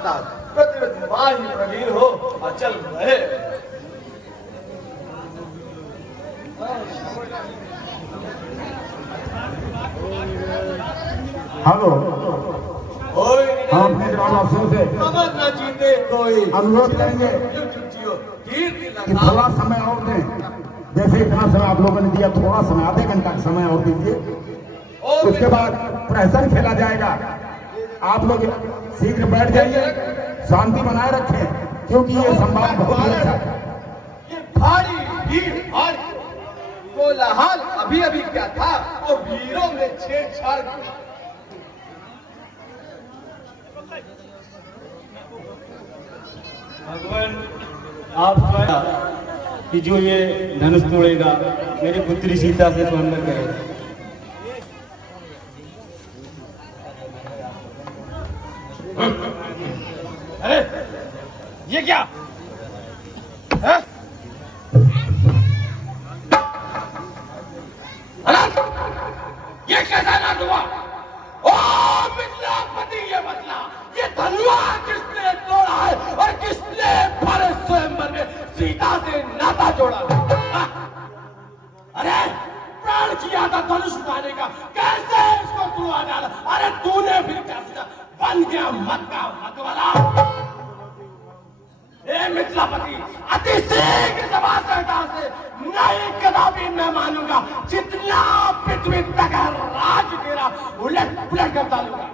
अर्थात प्रतिवाही प्रवीण हो अचल रहे। हेलो, हम वासियों से अमर न जीते कोई अनुरोध करेंगे कि थोड़ा समय और दें। जैसे इतना समय आप लोगों ने दिया, थोड़ा समय, आधे घंटा का समय और दीजिए। उसके बाद प्रहसन खेला जाएगा। आप लोग शीघ्र बैठ जाइए, शांति बनाए रखें, क्योंकि ये संवाद बहुत अच्छा है। ये भारी भीड़ और कोलाहल अभी अभी क्या था, वो वीरों में छेड़छाड़ की। भगवान आप स्वयं कि जो ये धनुष तोड़ेगा मेरी पुत्री सीता से स्वयं करेगा। अरे ये क्या है? अरे ये कैसा नाट हुआ? ओ मिथिलापति, ये बदला, ये धनुआ किसने तोड़ा है और किसने भारत स्वयंवर में सीता से नाता जोड़ा? अरे प्राण किया था धनुष उठाने का, कैसे इसको तुड़वा डाला? अरे तूने फिर क्या सोचा? बन गया मत का मतवाला। ए मिथिलापति, अति शीघ्र सभा से हटा से, नहीं कदापि मैं मानूंगा। जितना पृथ्वी तक है राज तेरा उलट पुलट कर डालूंगा।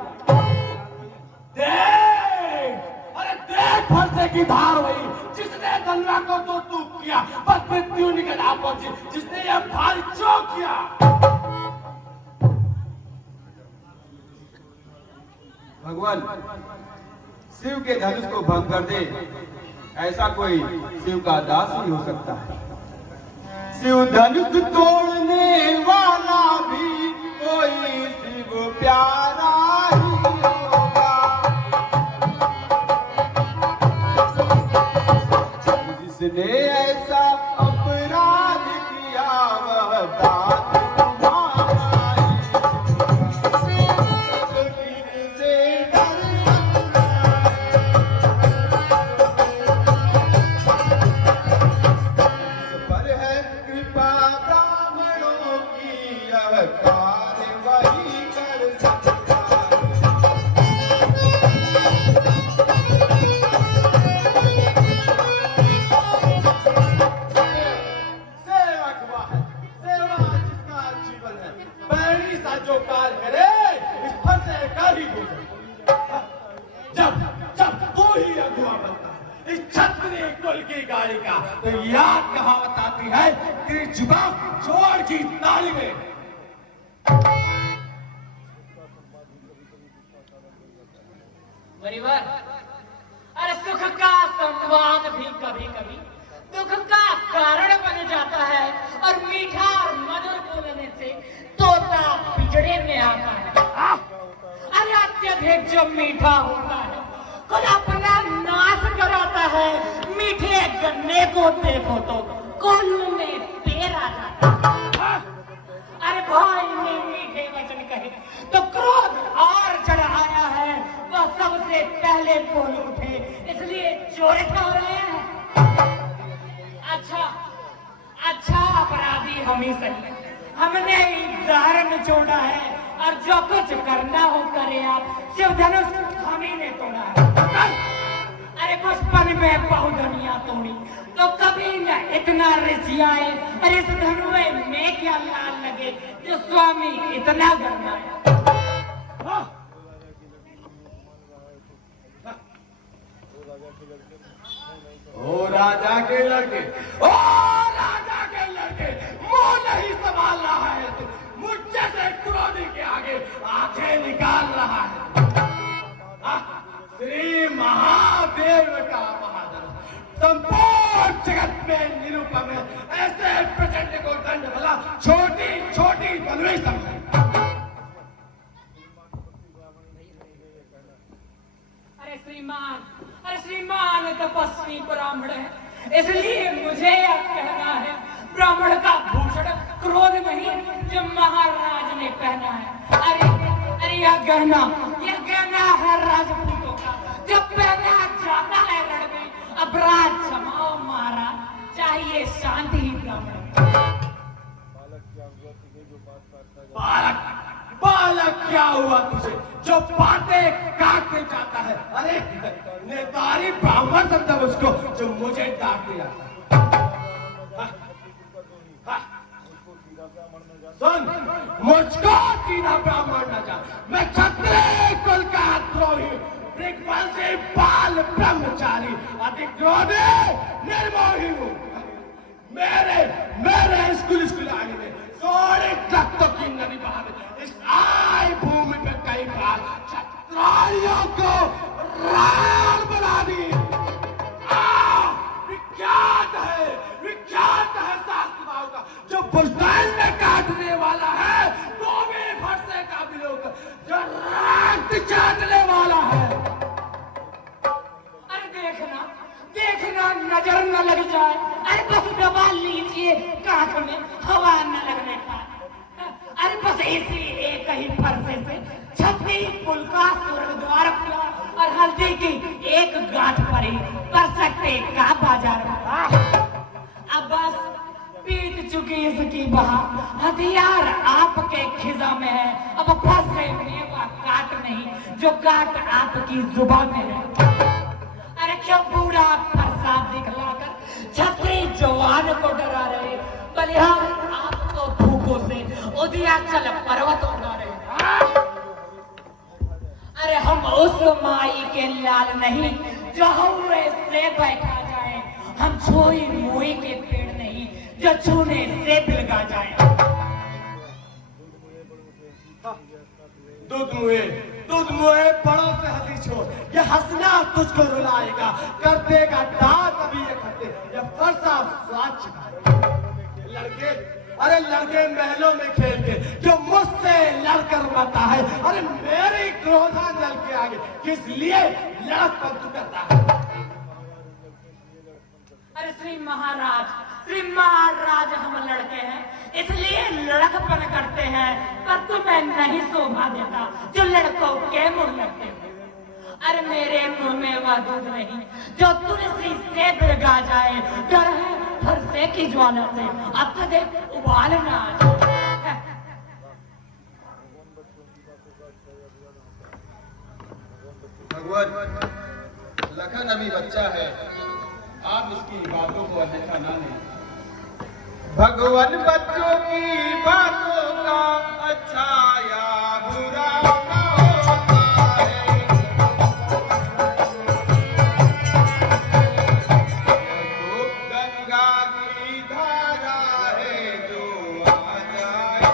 देख, अरे देख, फरसे की धार वही जिसने गंगा को तो तू किया, बस मृत्यु निकट आ पहुंची जिसने यह भारी जो किया। भगवान शिव के धनुष को भंग कर दे, ऐसा कोई शिव का दास ही हो सकता है। शिव धनुष तोड़ने वाला भी कोई शिव प्यारा ही होगा। जिसने ऐसा अपराध किया वह दास तो याद कहावत आती है कि जुबान जोड़ की ताली में। परिवार, अरे सुख का संवाद भी कभी कभी दुख का कारण बन जाता है, और मीठा और मधुर बोलने से तोता पिंजड़े में आता है। अरे अत्यधिक जो मीठा होता है खुद अपना नाश कराता है। मीठे गन्ने को देखो तो कोल्हू में पेड़ आ जाता है। अरे भाई ने मीठे वचन कहे तो क्रोध और चढ़ आया है। वह सबसे पहले बोल उठे, इसलिए चोर हो रहे हैं। अच्छा अपराधी हम ही सही, हमने जहर निचोड़ा है, और जो कुछ करना हो करे आप। शिव धनुष हम ही ने तोड़ा है। अरे बचपन में बहु दुनिया तोड़ी तो कभी न इतना रिसियाए। अरे इस धनुए में क्या लाल लगे जो स्वामी इतना गरमाए। ओ राजा के लड़के, ओ राजा के लड़के, मुंह नहीं संभाल रहा है तू। मुझसे से क्रोधी के आगे आंखें निकाल रहा है। श्री महादेव का बहादुर संपूर्ण जगत में निरुपम है। ऐसे प्रचंड को दंड भला छोटी छोटी बलवी समझे। अरे श्रीमान तपस्वी ब्राह्मण है, इसलिए मुझे यह कहना है, ब्राह्मण का भूषण क्रोध नहीं जो महाराज ने पहना है। अरे यह गहना है राजपूतों का, जब पहना जाता है रण में, अपराध क्षमाओ महाराज, चाहिए शांति ही ब्राह्मण। बालक, बालक क्या हुआ तुझे जो बातें काटते जाता है? अरे नेतारी ब्राह्मण समझा उसको जो मुझे डांट दिया। सुन, मुझको सीधा ब्राह्मण न जा, मैं क्षत्रिय कुल का द्रोही, वृक्षवंशी बाल ब्रह्मचारी, अति क्रोधी निर्मोही हूँ। मेरे स्कूल आने में सोने रक्तों की नदी बहा में इस आय भूमि पे कई बार क्षत्रियों को राल बना दी। विख्यात है शास्त्रभाव का, जो बुजदान में काटने वाला है तो भी फरसे का विलोक, जो रक्त चाटने वाला है। अरे देखना नजर न लग जाए, अरे बस दबा लीजिए कांच में हवा न लगने का। अरे बस इसी एक ही फरसे से छत्ती कुल का स्वर्ग द्वार खुला और हल्दी की एक गांठ पर ही कर सकते का बाजार खुला। अब बस पीट चुकी इसकी बहा, हथियार आपके खिजा में है, अब फंसे मेवा काट नहीं जो काट आपकी जुबान में है। अरे क्यों बूढ़ा फरसा दिखलाकर छत्री जवान को डरा रहे, बलिहार आपको भूखों से उदयाचल पर्वत उड़ा रहे। अरे हम उस माई के लाल नहीं जो हुए से बैठा जाए, हम छोई मोई के पेड़ नहीं जो छूने से बिलगा जाए। दूध मुहे बड़ों से हंसी छोड़, ये हंसना तुझको रुलाएगा, कर देगा दांत अभी ये खट्टे, ये फरसा स्वाद छिपाएगा। लड़के महलों में खेलते जो मुझसे लड़कर मरता है, अरे मेरी क्रोधा नल के आगे किस लिए लड़क पर तू करता है? अरे श्री महाराज हम लड़के हैं इसलिए लड़कपन करते हैं, पर तुम्हें नहीं शोभा देता जो लड़कों के मुंह लगते हैं। अरे मेरे मुंह में वह दूध नहीं जो तुलसी से बिलगा जाए, डर है फरसे की ज्वाला से, अब तो देख उबालना। भगवान, लखन अभी बच्चा है, आप इसकी बातों को अनदेखा ना लें। भगवान बच्चों की बातों का अच्छा या बुरा ना होता है। तो गंगा की धारा है जो आ जाए।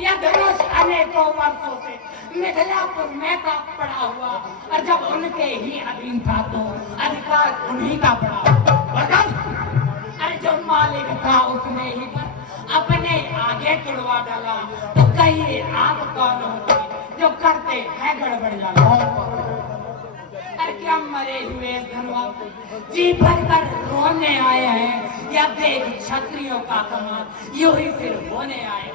यह धनुष अनेकों वर्षों से मिथिलापुर में का पड़ा हुआ, और जब उनके ही अधीन था तो अधिकार उन्हीं का पड़ा। अरे जो मालिक था उसने ही अपने आगे तुड़वा डाला, तो कहीं आप कौन होते जो करते हैं गड़बड़ जाना। अरे क्या मरे हुए धनवा जी भर कर रोने आए हैं या देख क्षत्रियों का समान यूं ही सिर होने आए।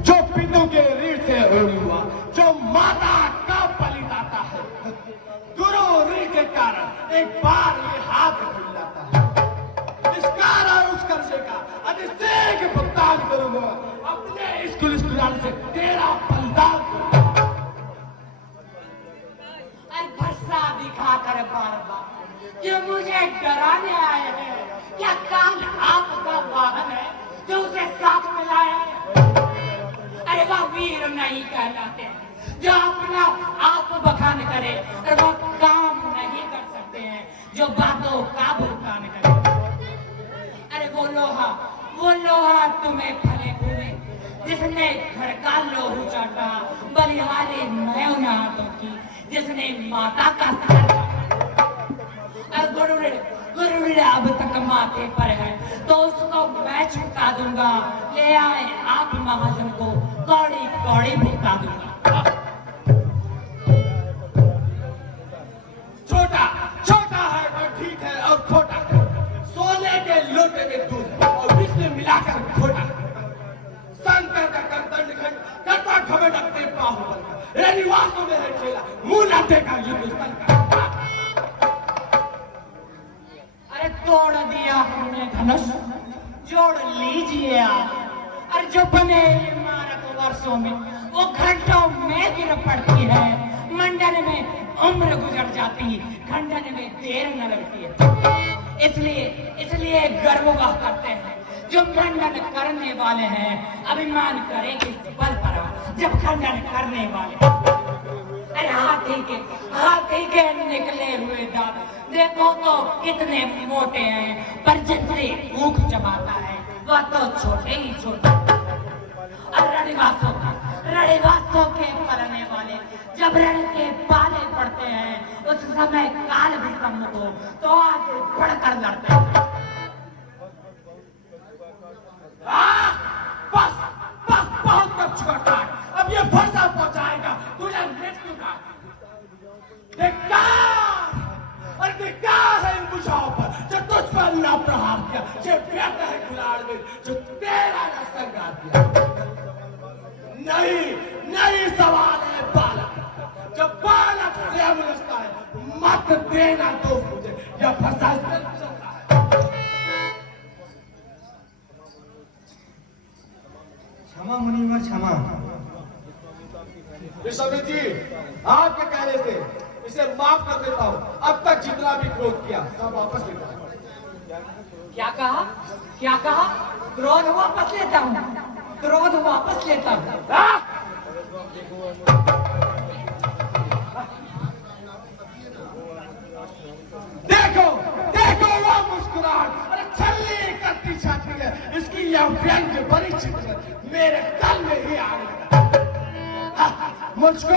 जो पितों के रीढ़ से ऋणी हुआ, जो माता का बलिदाता है, गुरु ऋण के कारण एक बार ये हाथ खुल जाता है। इस कारण उस कर्जे का अधिक भुगतान करूंगा, अपने स्कूल स्कूल से तेरा बलिदान करूंगा। भरसा दिखाकर बार बार जो मुझे डराने आए हैं, क्या काल आपका वाहन है जो उसे साथ मिलाए हैं? अरे वह वीर नहीं कहलाते जो अपना आप बखान करे और वह काम नहीं कर सकते हैं जो बातों का भुगतान करे। अरे वो लोहा तुम्हें फले फूले जिसने घर का लोहू चाटा, बलिहारी मैं हाथों की जिसने माता का सर। और गुरुड़ अब तक माथे पर है तो उसको मैं छुटा दूंगा। ले आए आप महाजन को कौड़ी कौड़ी भुगता दूंगा। छोटा है और ठीक है और खोटा है, सोने के लोटे में दूध और विष में मिलाकर खोटा। शंकर का करदंड खंड करता खबे डकते बाहुबल रेनिवासों में है खेला, मुंह न देखा हिंदुस्तान का। अरे तोड़ दिया हमने धनुष, जोड़ लीजिए आप। अरे जो बने इमारत वर्षों में वो घंटों में गिर पड़ती है। मंडन में उम्र गुजर जाती, खंडन में देर न लगती है। इसलिए गर्व वह करते हैं जो खंडन करने वाले हैं। अभिमान करेंगे बल पर जब खंडन करने वाले। अरे हाथी के निकले हुए दांत देखो तो कितने मोटे हैं, पर जिनसे ऊख चबाता है वह तो छोटे ही छोटे। और रणिवासों के पलने वाले जब रण के पाले पड़ते हैं उस समय काल भी सम्मुख हो तो आगे बढ़कर लड़ते हैं। बस बहुत कर चुका, अब ये फंसा पहुंचाएगा तुझे मृत्यु का। धिक्कार है इन बुझाओं पर जो तुझ पर ना प्रहार किया, जो व्यर्थ है खिलाड़ में जो तेरा न संगार किया। नहीं सवाल है बालक, जब बालक से मुझता है मत देना तो मुझे यह फंसा चलता है। क्षमा मुनिवर क्षमा। विश्वमित्र जी, आपके कहने से इसे माफ कर देता हूँ। अब तक जितना भी क्रोध किया सब वापस लेता हूँ। क्या कहा? क्रोध वापस लेता हूँ, क्रोध वापस लेता हूँ। देखो वो मुस्कुराहट, अरे छल्ली करती छाती है इसकी, यह व्यंग्य बड़ी चित्र मेरे तल में ही आ गया। मुझको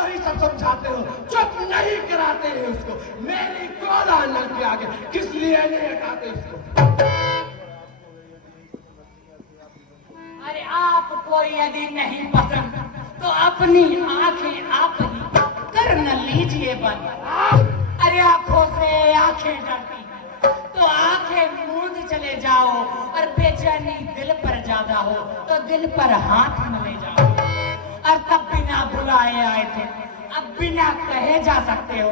ही सब समझाते हो, चुप नहीं कराते हैं उसको। मेरी क्रोध आनंद के आगे किस लिए नहीं हटाते उसको? अरे आपको यदि नहीं पसंद तो अपनी आंखें आप ही कर न लीजिए बंद। अरे आंखों से आंखें डरती तो आंखें मूंद चले जाओ, और बेचैनी दिल पर ज्यादा हो तो दिल पर हाथ न ले जाओ। और तब बिना बुलाए आए थे, अब बिना कहे जा सकते हो।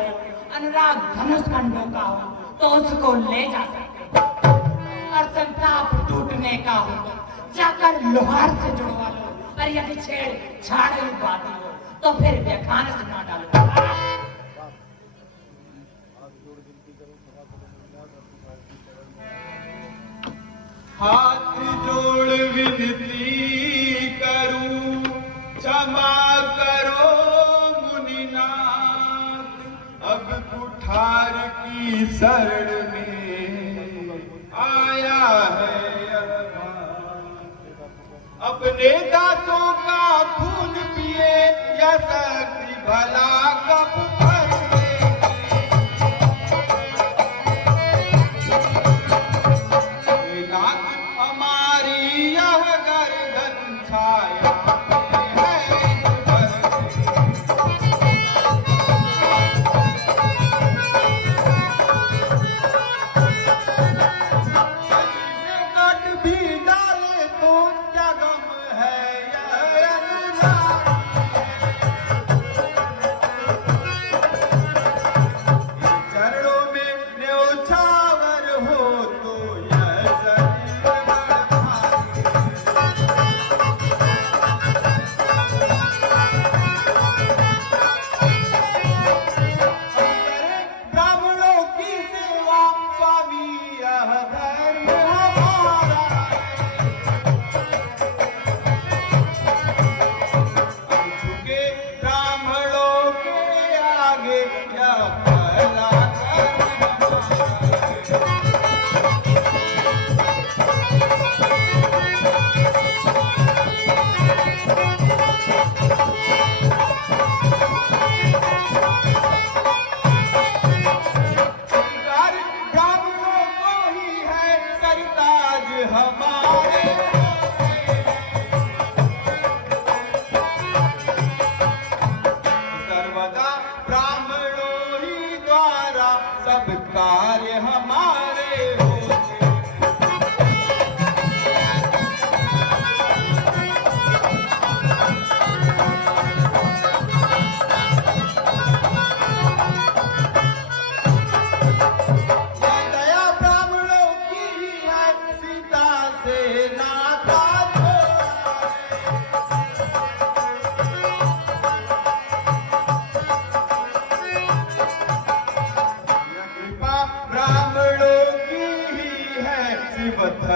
अनुराग धनुष खंडों का हो तो उसको ले जा सकते हो, और संताप टूटने का हो तो जाकर लोहार से जुड़वा लो। और यदि छेड़छाड़ बात हो तो फिर व्याख्यान सुना डालो। हाथ जोड़ विनती करूं, क्षमा करो मुनिनाथ। अब कुठार की शरण में आया है अपने दासों का खून पिए या शक्ति भला कब भर हमारी यह गर्दन छाया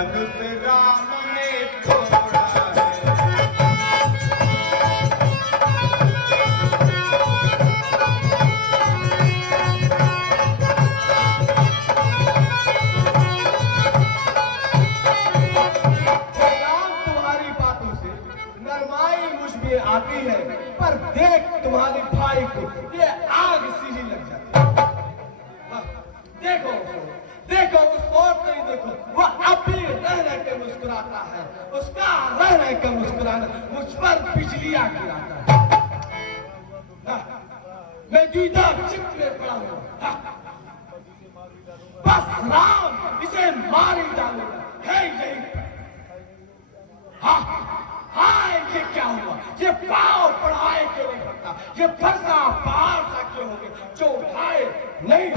धनुष राम ने तोड़ा है। राम तुम्हारी बातों से नरमाई मुझ में आती है, पर देख तुम्हारे भाई को ये आग सीधी लग जाती है। हाँ, देखो देखो उस औरत को ही देखो, वो अब भी रह रह के मुस्कुराता है। उसका रह रह के मुस्कुराना मुझ पर बिजलियां गिराता है। हाँ, मैं द्विधा चित्त में पड़ा हूं। हाँ, बस राम इसे मार ही डालेगा, है यही। हाँ हाँ, ये क्या हुआ? ये पाँव पढ़ाए क्यों नहीं पड़ता? ये फरसा पहाड़ सा क्यों हो गया जो उठाए नहीं?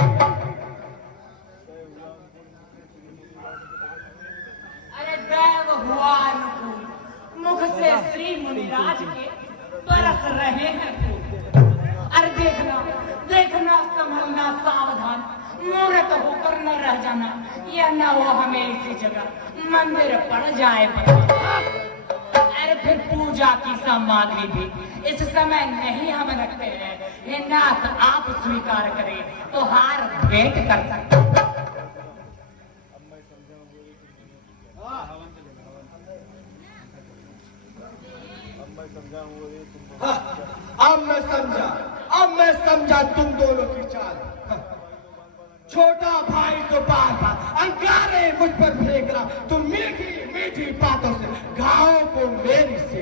अरे दैव हुआ अनुकूल, मुख से श्री मुनिराज के बरस रहे हैं फूल। अरे देखना देखना, संभलना सावधान, मूर्त होकर न रह जाना, या न हो हमें इसी जगह मंदिर पड़ जाए। अरे फिर पूजा की सामग्री भी इस समय नहीं हम रखते हैं। हे नाथ, आप स्वीकार करें तो हार भेंट कर सकते। अब मैं समझा तुम दोनों की चाल। छोटा भाई तो बार बार अंगारे मुझ पर फेंक रहा, तुम मीठी मीठी बातों से घावों को मेरी से।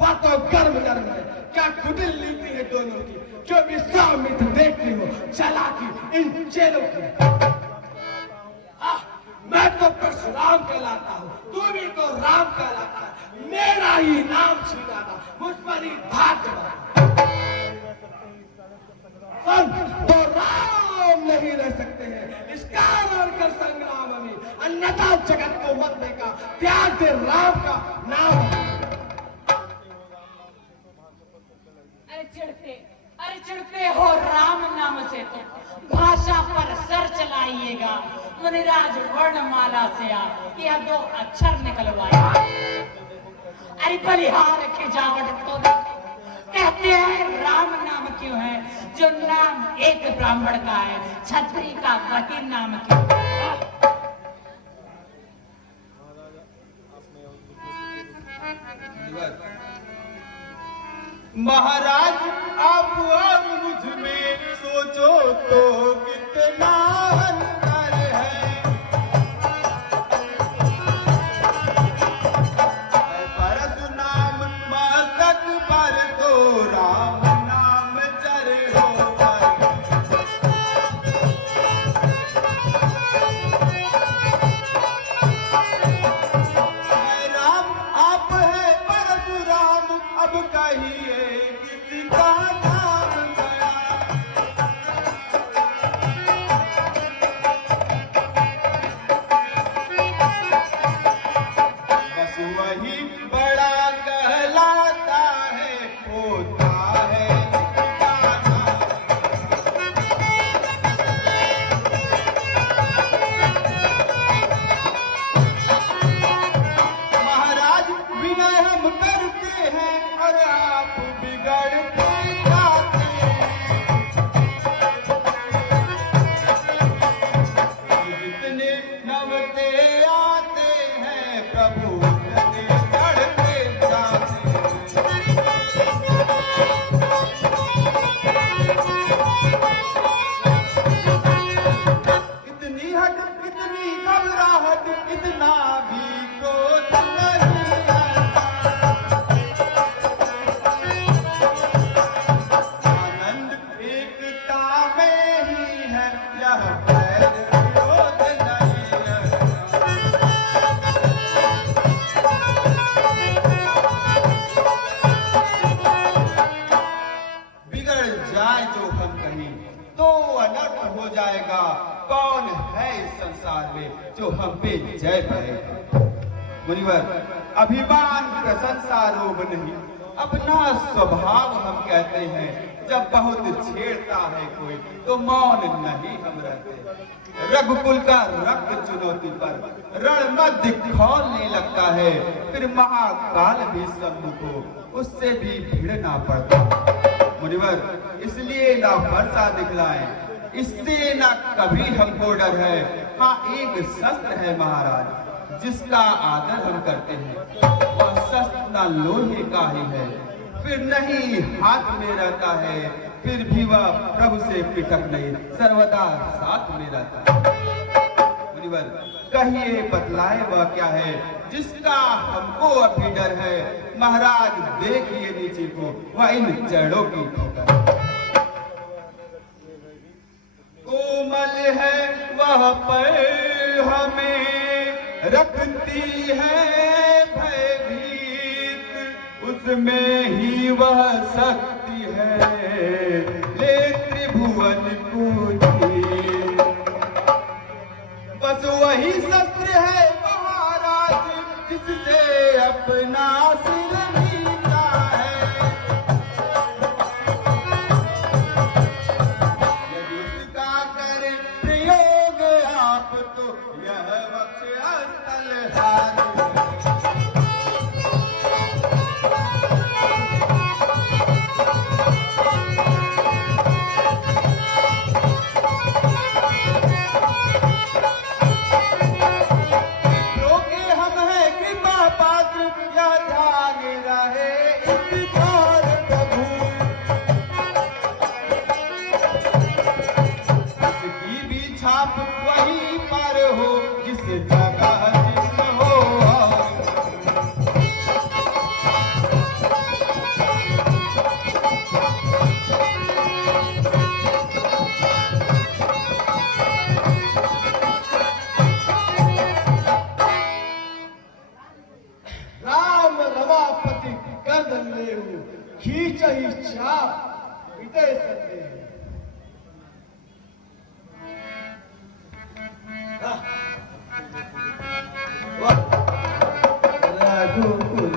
वह तो गर्म गर्म है, क्या कुटिल नीति है दोनों की, जो विश्वामित्र देखती हो चालाकी इन चेलों की। मैं तो परशुराम कहलाता हूँ, तू भी तो राम कहलाता है। मेरा ही नाम छीना था, मुझ पर ही धाक तो राम नहीं रह सकते हैं। इसका कर संग्राम में अन्यथा जगत को मत देगा, त्याग दे राम का नाम। अरे चिढ़ते हो राम नाम से तो भाषा पर सर चलाइएगा। मुनिराज वर्णमाला से आप यह दो अक्षर निकलवाए। अरे बलिहार के जावट तो कहते हैं राम नाम क्यों है, जो नाम एक ब्राह्मण का है, छत्री का पति नाम क्यों? महाराज आप और मुझ में सोचो तो कितना अंतर है। परशुराम मस्तक पर तो राम नाम चरणों पर। राम आप है परशुराम, अब कहिए किसका नाम गया। बस वही बड़ा कहलाता है, होता है ठिकाना। महाराज विनय हम करते हैं और आप बिगड़ते जाते हैं। जितने नवते आते हैं प्रभु उतने चढ़ते जाते हैं। इतनी हट इतनी घबराहट इतना भी क्रोध नहीं आता। आनंद एकता में ही है, यह बैर विरोध नहीं रहता। बिगड़ जाए जो हम कहीं तो अनर्थ हो जाएगा। कौन है इस संसार में जो हम पे जय पाएगा। मुनिवर, अभिमान प्रशंसा रोग नहीं, अपना स्वभाव हम कहते हैं, जब बहुत छेड़ता है कोई तो मौन नहीं हम रहते। रघुकुल का रक्त चुनौती पर रणमध्य खौलने लगता है, फिर महाकाल भी सम्मुख हो उससे भी भिड़ना पड़ता। मुनिवर, इसलिए ना वर्षा दिखलाए, इससे ना कभी हमको डर है। हाँ, एक शस्त्र है महाराज जिसका आदर हम करते हैं, वह शस्त्र ना लोहे का ही है, फिर नहीं हाथ में रहता है, फिर भी वह प्रभु से पृथक नहीं, सर्वदा साथ में रहता है। मुनिवर, कहिए बतलाए वह क्या है जिसका हमको अभी डर है। महाराज देखिए नीचे को, वह इन चरणों की ठोकर। कोमल है वह पर हमें रखती है भयभीत, उसमें ही वह शक्ति है ले त्रिभुवन को जीत। बस वही शस्त्र है महाराज जिससे अपना सिर नीचा है। यदि उसका करे प्रयोग आप तो यह वक्षस्थल हार। छाप वही पर हो जिस जगह जिसम हो। राम रमापति गर्दन लेऊ खींच ही चाप इतने सत्य रघुकुल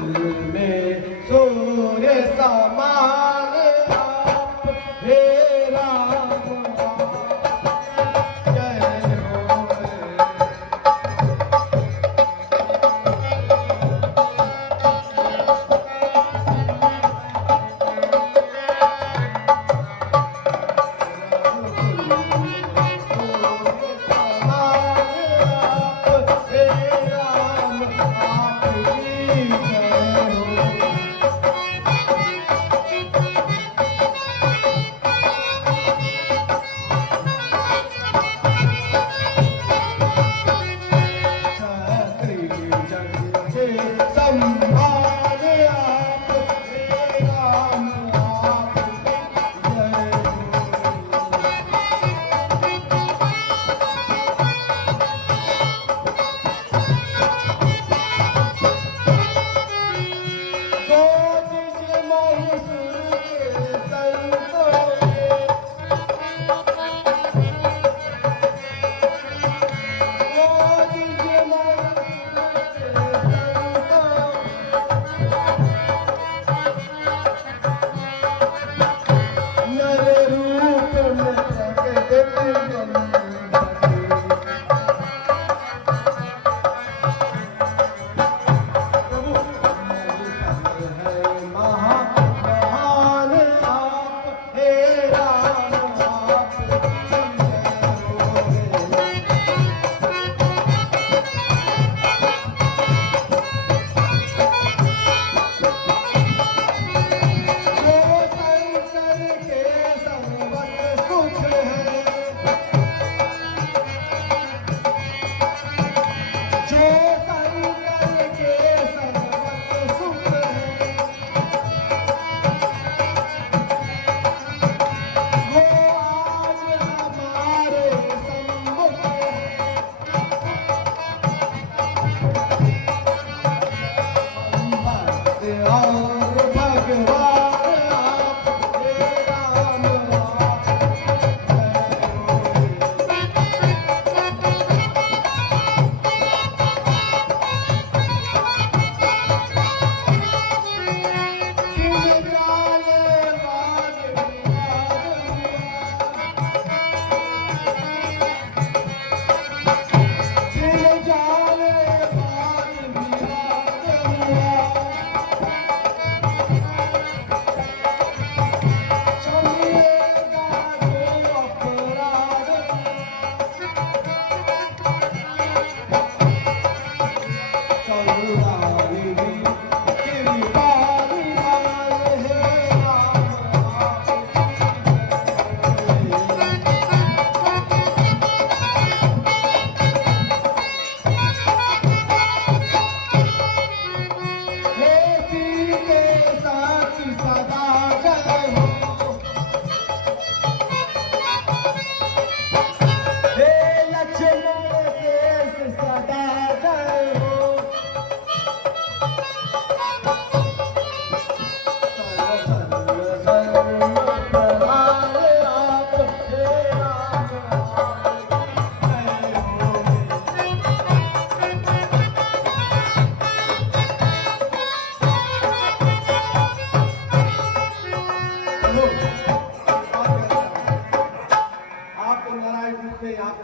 में सोए समान आप हे राम जय हो।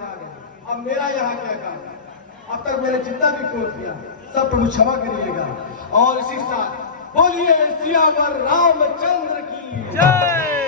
आ गए। अब मेरा यहाँ क्या काम? अब तक मैंने जितना भी क्रोध किया सब प्रभु क्षमा करिएगा। और इसी साथ बोलिए सियावर रामचंद्र की जय।